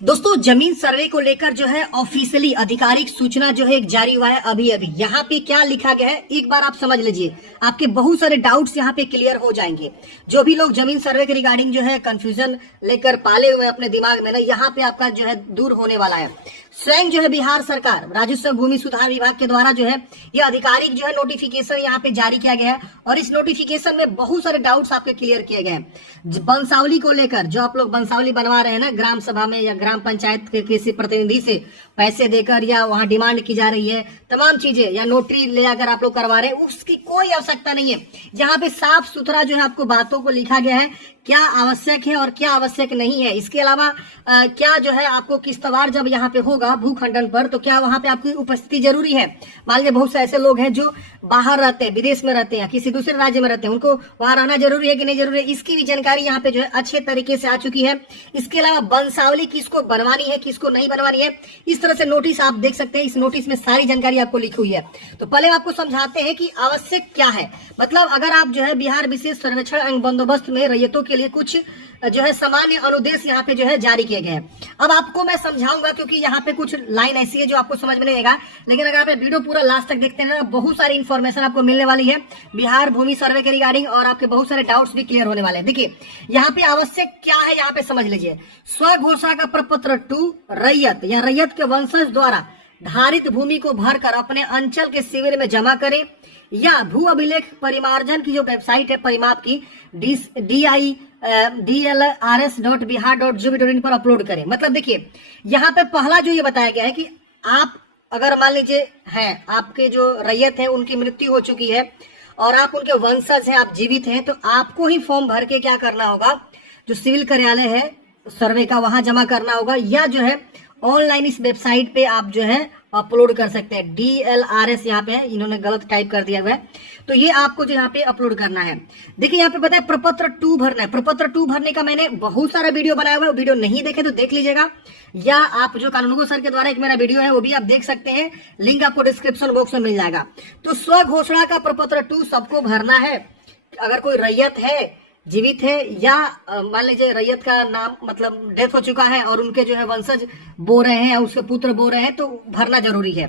दोस्तों, जमीन सर्वे को लेकर जो है ऑफिशियली आधिकारिक सूचना जो है एक जारी हुआ है अभी अभी। यहाँ पे क्या लिखा गया है एक बार आप समझ लीजिए, आपके बहुत सारे डाउट्स यहाँ पे क्लियर हो जाएंगे। जो भी लोग जमीन सर्वे के रिगार्डिंग जो है कंफ्यूजन लेकर पाले हुए अपने दिमाग में ना, यहाँ पे आपका जो है दूर होने वाला है। स्वयं जो है बिहार सरकार राजस्व भूमि सुधार विभाग के द्वारा जो है यह आधिकारिक जो है नोटिफिकेशन यहाँ पे जारी किया गया है और इस नोटिफिकेशन में बहुत सारे डाउट्स आपके क्लियर किए गए हैं। वंशावली को लेकर जो आप लोग वंशावली बनवा रहे हैं ना, ग्राम सभा में या ग्राम पंचायत के किसी प्रतिनिधि से पैसे देकर या वहां डिमांड की जा रही है, तमाम चीजें या नोटरी ले आकर आप लोग करवा रहे हैं, उसकी कोई आवश्यकता नहीं है। यहाँ पे साफ सुथरा जो है आपको बातों को लिखा गया है, क्या आवश्यक है और क्या आवश्यक नहीं है। इसके अलावा क्या जो है आपको किस्तवार जब यहाँ पे होगा भूखंडन पर, तो क्या वहां पे आपकी उपस्थिति जरूरी है। मान लीजिए बहुत से ऐसे लोग हैं जो बाहर रहते हैं, विदेश में रहते हैं, किसी दूसरे राज्य में रहते हैं, उनको वहां रहना जरूरी है कि नहीं जरूरी है, इसकी भी जानकारी यहाँ पे जो है अच्छे तरीके से आ चुकी है। इसके अलावा वंशावली किसको बनवानी है किसको नहीं बनवानी है, इस तरह से नोटिस आप देख सकते हैं। इस नोटिस में सारी जानकारी आपको लिखी हुई है। तो पहले आपको समझाते हैं कि आवश्यक क्या है। मतलब अगर आप जो है बिहार विशेष सर्वेक्षण एवं बंदोबस्त में रैयतों के लिए कुछ जो है सामान्य अनुदेश यहाँ पे जो है जारी किए गए हैं। अब आपको मैं समझाऊंगा क्योंकि यहाँ पे कुछ लाइन ऐसी है जो आपको समझ में नहीं आएगा, लेकिन अगर आप वीडियो पूरा लास्ट तक देखते हैं ना, बहुत सारी इन्फॉर्मेशन आपको मिलने वाली है बिहार भूमि सर्वे के रिगार्डिंग और आपके बहुत सारे डाउट्स भी क्लियर होने वाले हैं। देखिए यहाँ पे आवश्यक क्या है, यहाँ पे समझ लीजिए। स्व घोषणा का प्रपत्र 2 रैयत या रैयत के वंशज द्वारा धारित भूमि को भरकर अपने अंचल के शिविर में जमा करें या भू अभिलेख परिमार्जन की जो वेबसाइट है परिमाप की DLRS.bihar.gov.in पर अपलोड करें। मतलब देखिए यहाँ पे पहला जो ये बताया गया है कि आप अगर मान लीजिए हैं, आपके जो रैयत है उनकी मृत्यु हो चुकी है और आप उनके वंशज हैं, आप जीवित हैं, तो आपको ही फॉर्म भर के क्या करना होगा, जो सिविल कार्यालय है सर्वे का वहां जमा करना होगा या जो है ऑनलाइन इस वेबसाइट पे आप जो है अपलोड कर सकते हैं। DLRS यहाँ पे है, इन्होंने गलत टाइप कर दिया हुआ है, तो ये आपको जो यहाँ पे अपलोड करना है। देखिए यहाँ पे बताया प्रपत्र 2 भरना है। प्रपत्र 2 भरने का मैंने बहुत सारा वीडियो बनाया हुआ है, वीडियो नहीं देखे तो देख लीजिएगा, या आप जो कानूनगो सर के द्वारा एक मेरा वीडियो है वो भी आप देख सकते हैं, लिंक आपको डिस्क्रिप्शन बॉक्स में मिल जाएगा। तो स्व घोषणा का प्रपत्र 2 सबको भरना है। अगर कोई रैयत है, जीवित है, या मान लीजिए रैयत का नाम मतलब डेथ हो चुका है और उनके जो है वंशज बो रहे हैं या उसके पुत्र बो रहे हैं, तो भरना जरूरी है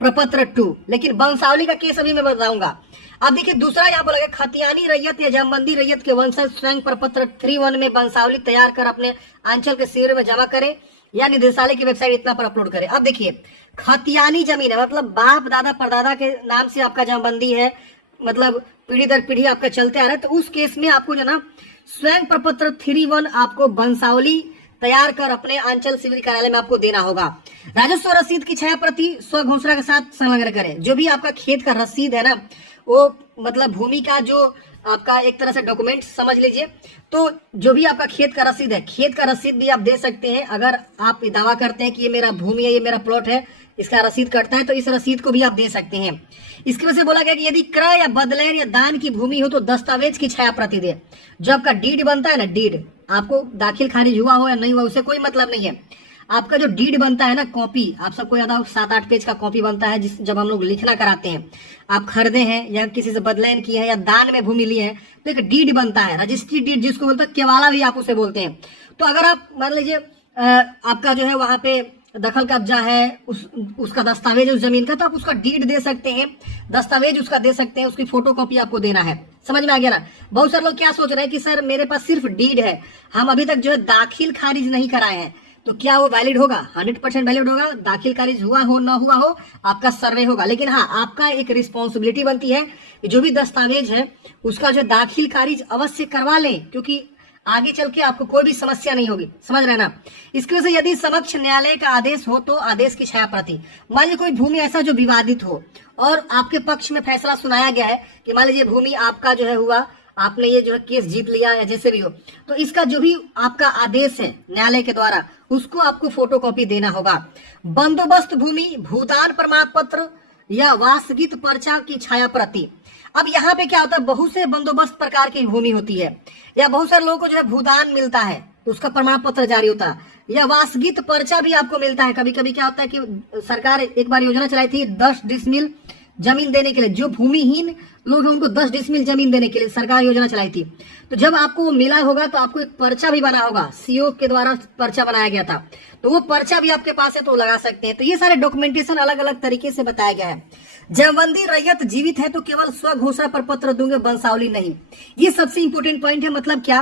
प्रपत्र 2। लेकिन वंशावली का केस अभी मैं बताऊंगा। अब देखिए दूसरा यहाँ बोला गया, खतियानी रैयत या जमबंदी रैयत के वंशज स्वयं प्रपत्र 3-1 में वंशावली तैयार कर अपने अंचल के शिविर में जमा करें या निदेशालय की वेबसाइट इतना पर अपलोड करें। अब देखिए खतियानी जमीन है, मतलब बाप दादा परदादा के नाम से आपका जमबंदी है, मतलब पीढ़ी दर पीढ़ी आपका चलते आ रहा है, तो उस केस में आपको जो ना स्वयं प्रपत्र 3-1 आपको वंशावली तैयार कर अपने अंचल सिविल कार्यालय में आपको देना होगा। राजस्व रसीद की 6 प्रति स्व घोषणा के साथ संलग्न करें। जो भी आपका खेत का रसीद है ना, वो मतलब भूमि का जो आपका एक तरह से डॉक्यूमेंट समझ लीजिए, तो जो भी आपका खेत का रसीद है, खेत का रसीद भी आप दे सकते हैं। अगर आप दावा करते हैं कि ये मेरा भूमि है, ये मेरा प्लॉट है, इसका रसीद कटता है, तो इस रसीद को भी आप दे सकते हैं। इसकी वजह से बोला गया कि यदि क्रय या बदलैन या दान की भूमि हो तो दस्तावेज की 6 प्रति दे। जो आपका डीड बनता है ना, डीड आपको दाखिल खारिज हुआ हो या नहीं हुआ उससे कोई मतलब नहीं है। आपका जो डीड बनता है ना, कॉपी, आप सबको याद हो 7-8 पेज का कॉपी बनता है, जिस जब हम लोग लिखना कराते हैं, आप खरीदे हैं या किसी से बदलैन किए हैं या दान में भूमि लिए हैं, तो एक डीड बनता है, रजिस्ट्री डीड जिसको बोलते हैं, केवाला भी आप उसे बोलते हैं। तो अगर आप मान लीजिए आपका जो है वहां पे दखल कब्जा है, उसका दस्तावेज उस जमीन का, तो आप उसका डीड दे सकते हैं, दस्तावेज उसका दे सकते हैं, उसकी फोटोकॉपी आपको देना है। समझ में आ गया ना। बहुत सारे लोग क्या सोच रहे हैं कि सर मेरे पास सिर्फ डीड है, हम अभी तक जो है दाखिल खारिज नहीं कराए हैं, तो क्या वो वैलिड होगा? 100% वैलिड होगा। दाखिल खारिज हुआ हो ना हुआ हो, आपका सर्वे होगा। लेकिन हाँ, आपका एक रिस्पॉन्सिबिलिटी बनती है कि जो भी दस्तावेज है उसका जो दाखिल खारिज अवश्य करवा लें, क्योंकि आगे चल के आपको कोई भी समस्या नहीं होगी। समझ रहे ना। इसकी वजह से यदि समक्ष न्यायालय का आदेश हो तो आदेश की 6 प्रति। मान लीजिए कोई भूमि ऐसा जो विवादित हो और आपके पक्ष में फैसला सुनाया गया है कि मान लीजिए भूमि आपका जो है हुआ, आपने ये जो है केस जीत लिया या जैसे भी हो, तो इसका जो भी आपका आदेश है न्यायालय के द्वारा, उसको आपको फोटोकॉपी देना होगा। बंदोबस्त भूमि, भूदान प्रमाण पत्र या वासगीत पर्चा की छाया प्रति। अब यहाँ पे क्या होता है, बहुत से बंदोबस्त प्रकार की भूमि होती है, या बहुत सारे लोगों को जो है भूदान मिलता है तो उसका प्रमाण पत्र जारी होता है, या वासगीत पर्चा भी आपको मिलता है। कभी कभी क्या होता है कि सरकार एक बार योजना चलाई थी 10 डिसमिल जमीन देने के लिए, जो भूमिहीन लोग हैं उनको 10 डिसमिल जमीन देने के लिए सरकार योजना चलाई थी। तो जब आपको वो मिला होगा तो आपको एक पर्चा भी बना होगा, सीओ के द्वारा पर्चा बनाया गया था, तो वो पर्चा भी आपके पास है तो लगा सकते हैं। तो ये सारे डॉक्यूमेंटेशन अलग अलग तरीके से बताया गया है। जमबंदी रैयत जीवित है तो केवल स्व घोषणा पर पत्र दूंगे, वंशावली नहीं। ये सबसे इंपोर्टेंट पॉइंट है। मतलब क्या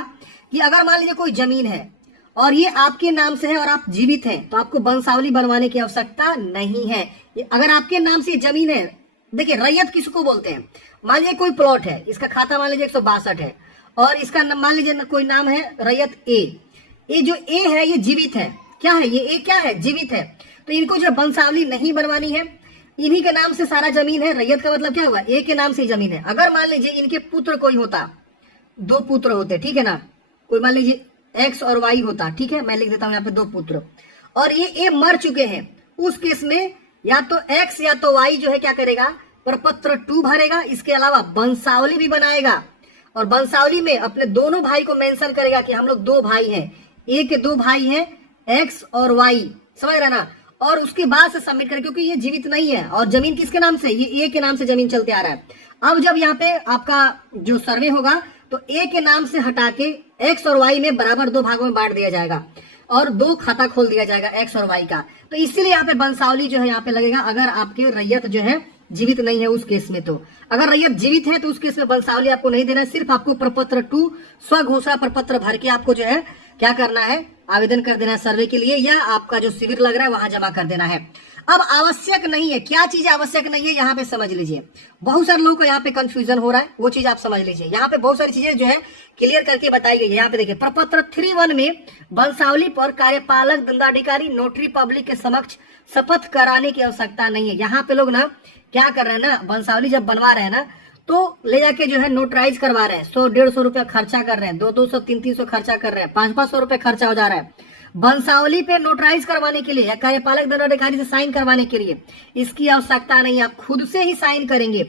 कि अगर मान लीजिए कोई जमीन है और ये आपके नाम से है और आप जीवित हैं तो आपको वंशावली बनवाने की आवश्यकता नहीं है। अगर आपके नाम से जमीन है, देखिए रैयत किसको बोलते हैं, मान लीजिए कोई प्लॉट है, इसका खाता मान लीजिए 162 है और इसका मान लीजिए कोई नाम है रैयत ए। ये जो ए है ये जीवित है, क्या है ये ए, क्या है, जीवित है। तो इनको जो वंशावली नहीं बनवानी है, इन्हीं के नाम से सारा जमीन है। रैयत का मतलब क्या हुआ, ए के नाम से जमीन है। अगर मान लीजिए इनके पुत्र कोई होता, 2 पुत्र होते, ठीक है ना, कोई मान लीजिए एक्स और वाई होता, ठीक है, मैं लिख देता हूं यहाँ पे 2 पुत्र, और ये ए मर चुके हैं, उस केस में या तो एक्स या तो वाई जो है क्या करेगा, प्रपत्र 2 भरेगा। इसके अलावा वंशावली भी बनाएगा और वंशावली में अपने दोनों भाई को मेंशन करेगा कि हम लोग 2 भाई हैं, ए के 2 भाई हैं, एक्स और वाई, समझ रहे ना। और उसके बाद से सबमिट करें, क्योंकि ये जीवित नहीं है और जमीन किसके नाम से, ये ए के नाम से जमीन चलते आ रहा है। अब जब यहाँ पे आपका जो सर्वे होगा तो ए के नाम से हटा के एक्स और वाई में बराबर 2 भागों में बांट दिया जाएगा और 2 खाता खोल दिया जाएगा एक्स और वाई का। तो इसीलिए यहाँ पे वंशावली जो है यहाँ पे लगेगा, अगर आपके रैयत जो है जीवित नहीं है उस केस में। तो अगर रैयत जीवित है तो उस केस में वंशावली आपको नहीं देना है, सिर्फ आपको प्रपत्र 2 स्व घोषणा प्रपत्र भर के आपको जो है क्या करना है, आवेदन कर देना है सर्वे के लिए, या आपका जो शिविर लग रहा है वहां जमा कर देना है। अब आवश्यक नहीं है, क्या चीज आवश्यक नहीं है यहाँ पे समझ लीजिए। बहुत सारे लोगों को यहाँ पे कंफ्यूजन हो रहा है, वो चीज आप समझ लीजिए। यहाँ पे बहुत सारी चीजें जो है क्लियर करके बताई गई है। यहाँ पे देखिए प्रपत्र 3(1) में वंशावली पर कार्यपालक दंडाधिकारी नोटरी पब्लिक के समक्ष शपथ कराने की आवश्यकता नहीं है। यहाँ पे लोग ना क्या कर रहे हैं ना, वंशावली जब बनवा रहे हैं ना तो ले जाके जो है नोटराइज करवा रहे हैं, 100-150 रुपया खर्चा कर रहे हैं, 200-200 300-300 खर्चा कर रहे हैं, 500-500 रुपया खर्चा हो जा रहा है वंशावली पे नोटराइज करवाने के लिए या कार्यपालक दंडाधिकारी से साइन करवाने के लिए। इसकी आवश्यकता नहीं है, आप खुद से ही साइन करेंगे।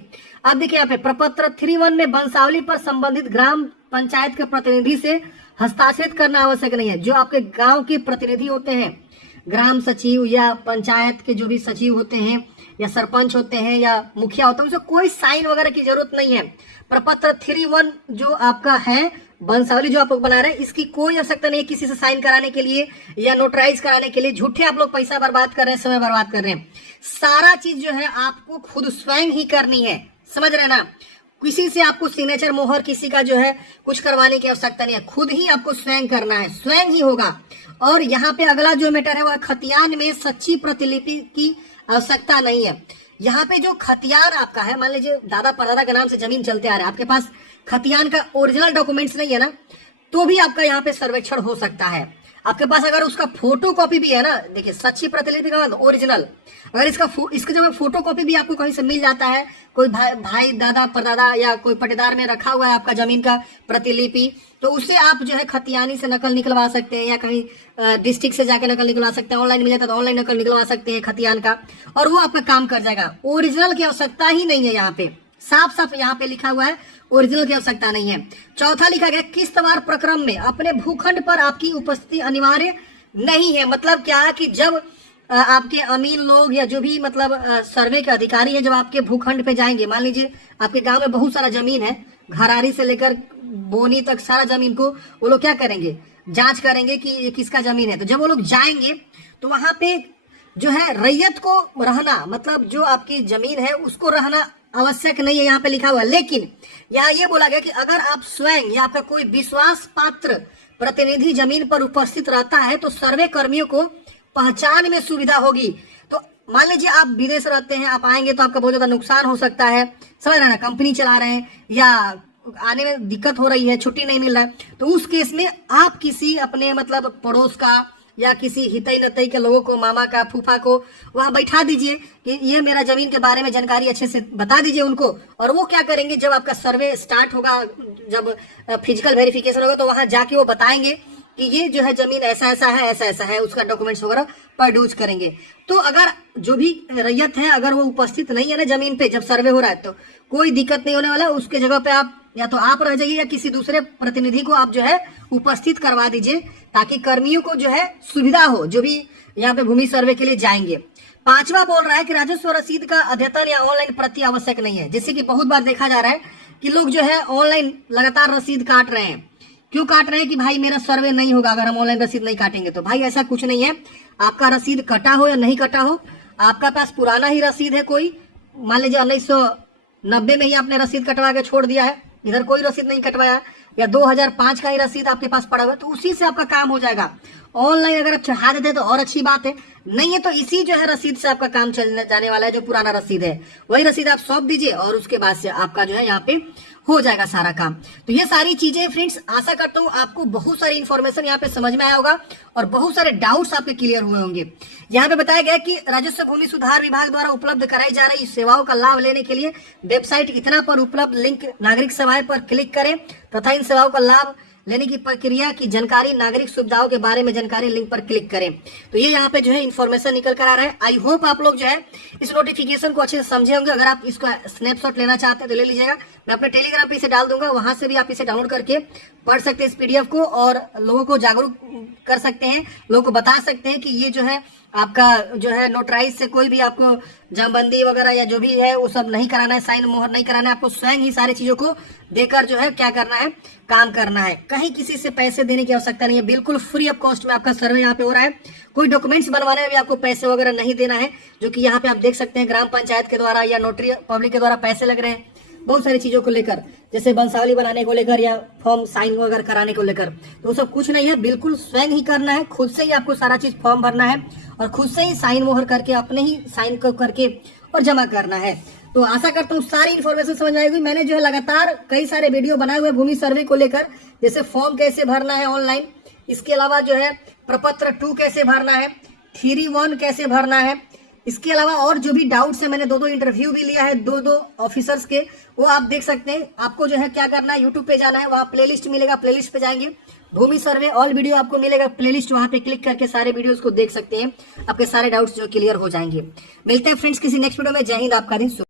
अब देखिए यहाँ पे प्रपत्र 3(1) में वंशावली पर संबंधित ग्राम पंचायत के प्रतिनिधि से हस्ताक्षरित करना आवश्यक नहीं है। जो आपके गांव के प्रतिनिधि होते हैं, ग्राम सचिव या पंचायत के जो भी सचिव होते हैं या सरपंच होते हैं या मुखिया होता है, उनसे कोई साइन वगैरह की जरूरत नहीं है। प्रपत्र 3(1) जो आपका है वंशावली जो आप लोग बना रहे हैं, इसकी कोई आवश्यकता नहीं है किसी से साइन कराने के लिए या नोटराइज कराने के लिए। झूठे आप लोग पैसा बर्बाद कर रहे हैं, समय बर्बाद कर रहे हैं। सारा चीज जो है आपको खुद स्वयं ही करनी है, समझ रहे हैं ना। किसी से आपको सिग्नेचर मोहर किसी का जो है कुछ करवाने की आवश्यकता नहीं है, खुद ही आपको स्वयं करना है, स्वयं ही होगा। और यहाँ पे अगला जो मैटर है वह खतियान में सच्ची प्रतिलिपि की आवश्यकता नहीं है। यहाँ पे जो खतियान आपका है, मान लीजिए दादा परदादा के नाम से जमीन चलते आ रहा है, आपके पास खतियान का ओरिजिनल डॉक्यूमेंट्स नहीं है ना, तो भी आपका यहाँ पे सर्वेक्षण हो सकता है। आपके पास अगर उसका फोटो कॉपी भी है ना, देखिए सच्ची प्रतिलिपि का मतलब ओरिजिनल, अगर इसका जब फोटो कॉपी भी आपको कहीं से मिल जाता है, कोई भाई दादा परदादा या कोई पटेदार में रखा हुआ है आपका जमीन का प्रतिलिपि, तो उससे आप जो है खतियानी से नकल निकलवा सकते हैं या कहीं डिस्ट्रिक्ट से जाके नकल निकलवा सकते हैं। ऑनलाइन मिल जाता है तो ऑनलाइन नकल निकलवा सकते हैं खतियान का, और वो आपका काम कर जाएगा। ओरिजिनल की आवश्यकता ही नहीं है, यहाँ पे साफ साफ यहाँ पे लिखा हुआ है ओरिजिनल की आवश्यकता नहीं है। चौथा लिखा गया किस्तवार प्रक्रम में अपने भूखंड पर आपकी उपस्थिति अनिवार्य नहीं है। मतलब क्या कि जब आपके अमीन लोग या जो भी मतलब सर्वे के अधिकारी है, जब आपके भूखंड पे जाएंगे, मान लीजिए आपके गांव में बहुत सारा जमीन है, घरारी से लेकर बोनी तक सारा जमीन को वो लोग क्या करेंगे, जांच करेंगे कि ये किसका जमीन है। तो जब वो लोग जाएंगे तो वहां पे जो है रैयत को रहना, मतलब जो आपकी जमीन है उसको रहना आवश्यक नहीं है, यहाँ पे लिखा हुआ। लेकिन यहाँ ये बोला गया कि अगर आप स्वयं या आपका कोई विश्वास पात्र प्रतिनिधि जमीन पर उपस्थित रहता है तो सर्वे कर्मियों को पहचान में सुविधा होगी। तो मान लीजिए आप विदेश रहते हैं, आप आएंगे तो आपका बहुत ज्यादा नुकसान हो सकता है, समझ रहे ना, कंपनी चला रहे हैं या आने में दिक्कत हो रही है, छुट्टी नहीं मिल रहा है, तो उस केस में आप किसी अपने मतलब पड़ोस का या किसी हितई नतई के लोगों को, मामा का, फूफा को वहां बैठा दीजिए कि ये मेरा जमीन के बारे में जानकारी अच्छे से बता दीजिए उनको। और वो क्या करेंगे, जब आपका सर्वे स्टार्ट होगा, जब फिजिकल वेरिफिकेशन होगा, तो वहां जाके वो बताएंगे कि ये जो है जमीन ऐसा ऐसा है, ऐसा ऐसा है, उसका डॉक्यूमेंट्स वगैरह प्रोड्यूस करेंगे। तो अगर जो भी रैयत है अगर वो उपस्थित नहीं है ना जमीन पे जब सर्वे हो रहा है, तो कोई दिक्कत नहीं होने वाला। उसके जगह पे आप या तो आप रह जाइए या किसी दूसरे प्रतिनिधि को आप जो है उपस्थित करवा दीजिए, ताकि कर्मियों को जो है सुविधा हो, जो भी यहाँ पे भूमि सर्वे के लिए जाएंगे। पांचवा बोल रहा है कि राजस्व रसीद का अद्यतन या ऑनलाइन प्रति आवश्यक नहीं है। जैसे कि बहुत बार देखा जा रहा है कि लोग जो है ऑनलाइन लगातार रसीद काट रहे हैं। क्यों काट रहे हैं कि भाई मेरा सर्वे नहीं होगा अगर हम ऑनलाइन रसीद नहीं काटेंगे। तो भाई ऐसा कुछ नहीं है, आपका रसीद कटा हो या नहीं कटा हो, आपका पास पुराना ही रसीद है, कोई मान लीजिए 1990 में ही आपने रसीद कटवा के छोड़ दिया है, इधर कोई रसीद नहीं कटवाया, या 2005 का ही रसीद आपके पास पड़ा हुआ है, तो उसी से आपका काम हो जाएगा। ऑनलाइन अगर आप चढ़ा देते तो और अच्छी बात है, नहीं है तो इसी जो है रसीद से आपका काम चलने जाने वाला है। जो पुराना रसीद है वही रसीद आप सौंप दीजिए और उसके बाद से आपका जो है यहाँ पे हो जाएगा सारा काम। तो ये सारी चीजें फ्रेंड्स, आशा करता हूँ आपको बहुत सारी इन्फॉर्मेशन यहाँ पे समझ में आया होगा और बहुत सारे डाउट्स आपके क्लियर हुए होंगे। यहाँ पे बताया गया कि राजस्व भूमि सुधार विभाग द्वारा उपलब्ध कराई जा रही सेवाओं का लाभ लेने के लिए वेबसाइट इतना पर उपलब्ध लिंक नागरिक सेवाएं पर क्लिक करें तथा इन सेवाओं का लाभ लेने की प्रक्रिया की जानकारी, नागरिक सुविधाओं के बारे में जानकारी लिंक पर क्लिक करें। तो ये यहाँ पे जो है इन्फॉर्मेशन निकल कर आ रहा है। आई होप आप लोग जो है इस नोटिफिकेशन को अच्छे से समझे होंगे। अगर आप इसका स्नैपशॉट लेना चाहते हैं तो ले लीजिएगा, मैं अपने टेलीग्राम पे इसे डाल दूंगा, वहां से भी आप इसे डाउनलोड करके पढ़ सकते हैं इस पीडीएफ को और लोगों को जागरूक कर सकते हैं, लोगों को बता सकते हैं कि ये जो है आपका जो है नोटराइज से कोई भी आपको जमाबंदी वगैरह या जो भी है वो सब नहीं कराना है, साइन मोहर नहीं कराना है, आपको स्वयं ही सारी चीजों को देकर जो है क्या करना है, काम करना है। कहीं किसी से पैसे देने की आवश्यकता नहीं है, बिल्कुल फ्री ऑफ कॉस्ट में आपका सर्वे यहाँ पे हो रहा है। कोई डॉक्यूमेंट्स बनवाने में भी आपको पैसे वगैरह नहीं देना है, जो कि यहाँ पे आप देख सकते हैं ग्राम पंचायत के द्वारा या नोटरी पब्लिक के द्वारा पैसे लग रहे हैं बहुत सारी चीजों को लेकर, जैसे वंशावली बनाने को लेकर या फॉर्म साइन वगैरह कराने को लेकर। तो सब कुछ नहीं है, बिल्कुल स्वयं ही करना है, खुद से ही आपको सारा चीज फॉर्म भरना है और खुद से ही साइन मोहर करके अपने ही साइन करके और जमा करना है। तो आशा करता हूँ सारी इन्फॉर्मेशन समझ में आएगी। मैंने जो है लगातार कई सारे वीडियो बनाए हुए भूमि सर्वे को लेकर, जैसे फॉर्म कैसे भरना है ऑनलाइन, इसके अलावा जो है प्रपत्र 2 कैसे भरना है, 3-1 कैसे भरना है, इसके अलावा और जो भी डाउट्स है, मैंने 2 इंटरव्यू भी लिया है 2 ऑफिसर्स के, वो आप देख सकते हैं। आपको जो है क्या करना है, यूट्यूब पे जाना है, वहाँ प्लेलिस्ट मिलेगा, प्लेलिस्ट पे जाएंगे, भूमि सर्वे ऑल वीडियो आपको मिलेगा प्लेलिस्ट, वहां पे क्लिक करके सारे वीडियोस को देख सकते हैं, आपके सारे डाउट्स जो क्लियर हो जाएंगे। मिलते हैं फ्रेंड्स किसी नेक्स्ट वीडियो में। जय हिंद, आपका दिन शुभ।